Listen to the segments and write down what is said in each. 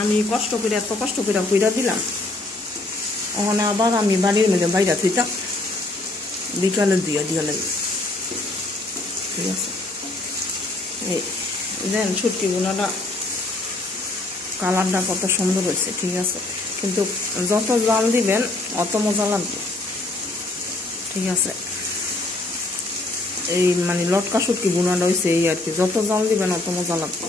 আমি কষ্ট করে এত কষ্ট করে কইরা দিলাম, ওখানে আবার আমি বাড়ির মধ্যে বাইরে থইতাম বিকালে দিয়া লাগে। ঠিক আছে, এই দেন শুটকি বোনাটা কালারটা কত সুন্দর হয়েছে। ঠিক আছে, কিন্তু যত জাল দিবেন অত মজা লাগবে। ঠিক আছে, এই মানে লটকা শুটকি বোনাটা হয়েছে এই আর কি, যত জাল দিবেন অত মজা লাগবে।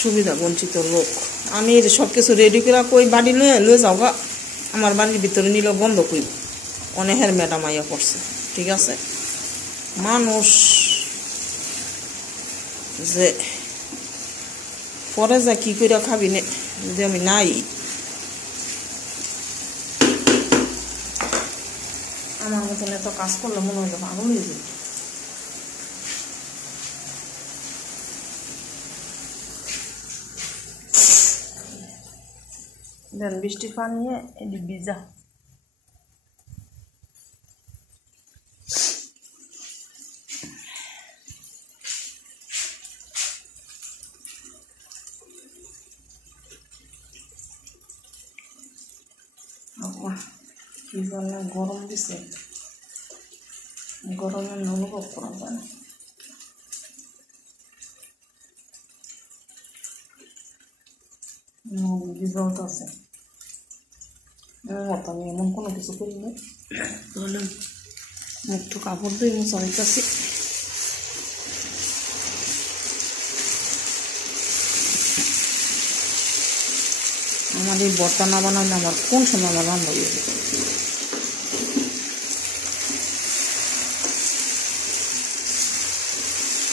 সুবিধা বঞ্চিত লোক, আমি সব কিছু রেডি করে কই বাড়ি লয়ে যাও গা, আমার বাড়ির ভিতরে নিল বন্ধ কই অনেকের ম্যাডাম আইয়া পড়ছে। ঠিক আছে, মানুষ যে পরে যা কি করে খাবি নে, যদি আমি নাই আমার মতন এত কাজ করলে মনে হয় পাগল হয়ে যাবে। দেন বৃষ্টির পানি এটি ভিজা। কি জন্য গরম দিছে, গরমে অনুভব করা যায় না। রেজাল্ট আছে আমি এমন কোনো কিছু করি না, তাহলে মুখটা কাপড় দিয়ে এমন চলাইতেছি। আমার এই বর্তা না বানালে আমার কোন সময় আমার রান্না হয়ে যাবে।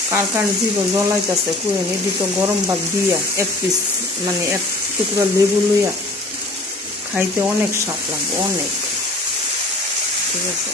কার কার জীব জ্বলাইতেছে কুয়ে নিয়ে তো গরম ভাত দিয়া এক পিস মানে এক টুকরা লেবু লইয়া খাইতে অনেক স্বাদ লাগবে অনেক। ঠিক আছে।